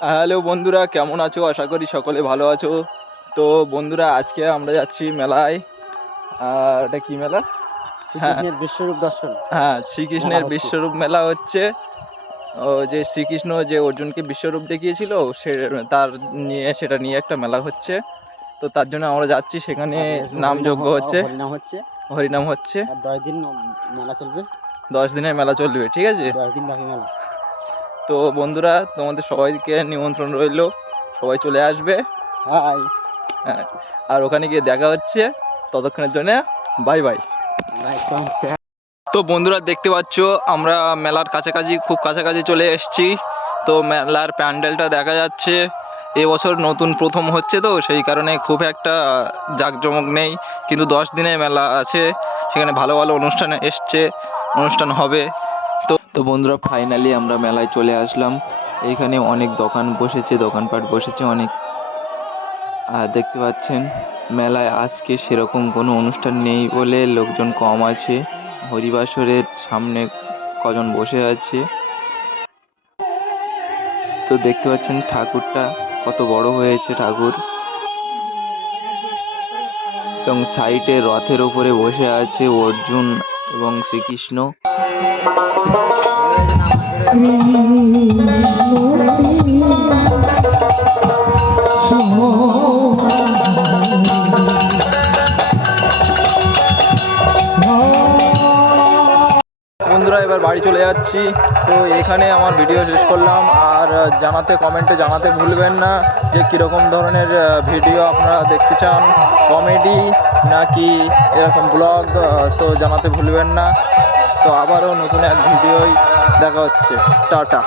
Hello বন্ধুরা কেমন আছো? আশা করি সকলে ভালো আছো। তো বন্ধুরা আজকে আমরা যাচ্ছি মেলায়। আর এটা কি মেলা? শ্রীকৃষ্ণের বিশ্বরূপ দর্শন। হ্যাঁ শ্রীকৃষ্ণের বিশ্বরূপ মেলা হচ্ছে। ও যে শ্রীকৃষ্ণ যে অর্জুনকে বিশ্বরূপ দেখিয়েছিল সে তার নিয়ে সেটা নিয়ে একটা মেলা হচ্ছে। তো তার জন্য আমরা যাচ্ছি। সেখানে নাম যজ্ঞ হচ্ছে। হরিনাম হচ্ছে। হরিনাম হচ্ছে। দশ দিন মেলা চলবে। দশ দিনের মেলা চলবে ঠিক আছে? দশ দিন মেলা। তো বন্ধুরা তোমাদের সবাইকে নিমন্ত্রণ রইল। সবাই চলে আসবে। হাই। হ্যাঁ আর ওখানে গিয়ে দেখা হচ্ছে। ততক্ষণের জন্য বাই বাই। তো বন্ধুরা দেখতে পাচ্ছ আমরা মেলার কাছাকাছি খুব কাছাকাছি চলে এসেছি। তো মেলার প্যান্ডেলটা দেখা যাচ্ছে। এবছর নতুন প্রথম হচ্ছে তো সেই কারণে খুব একটা জাঁকজমক নেই। কিন্তু দশ দিনে মেলা আছে সেখানে ভালো ভালো অনুষ্ঠান এসছে অনুষ্ঠান হবে। তো বন্ধুরা ফাইনালি আমরা মেলায় চলে আসলাম। এখানে অনেক দোকান বসেছে, দোকানপাট বসেছে অনেক। আর দেখতে পাচ্ছেন, মেলায় আজকে সেরকম কোনো অনুষ্ঠান নেই বলে লোকজন কম আছে। হরিবাসরের সামনে কজন বসে আছে। তো দেখতে পাচ্ছেন, ঠাকুরটা কত বড় হয়েছে ঠাকুর। এবং সাইডে রথের ওপরে বসে আছে অর্জুন এবং শ্রীকৃষ্ণ। বন্ধুরা, এবার বাড়ি চলে যাচ্ছি। তো এখানে আমার ভিডিও শেষ করলাম। আর জানাতে, কমেন্টে জানাতে ভুলবেন না যে কীরকম ধরনের ভিডিও আপনারা দেখতে চান। কমেডি নাকি এরকম ব্লগ তো জানাতে ভুলবেন না। তো আবারও নতুন এক ভিডিওই দেখা হচ্ছে। টাটা।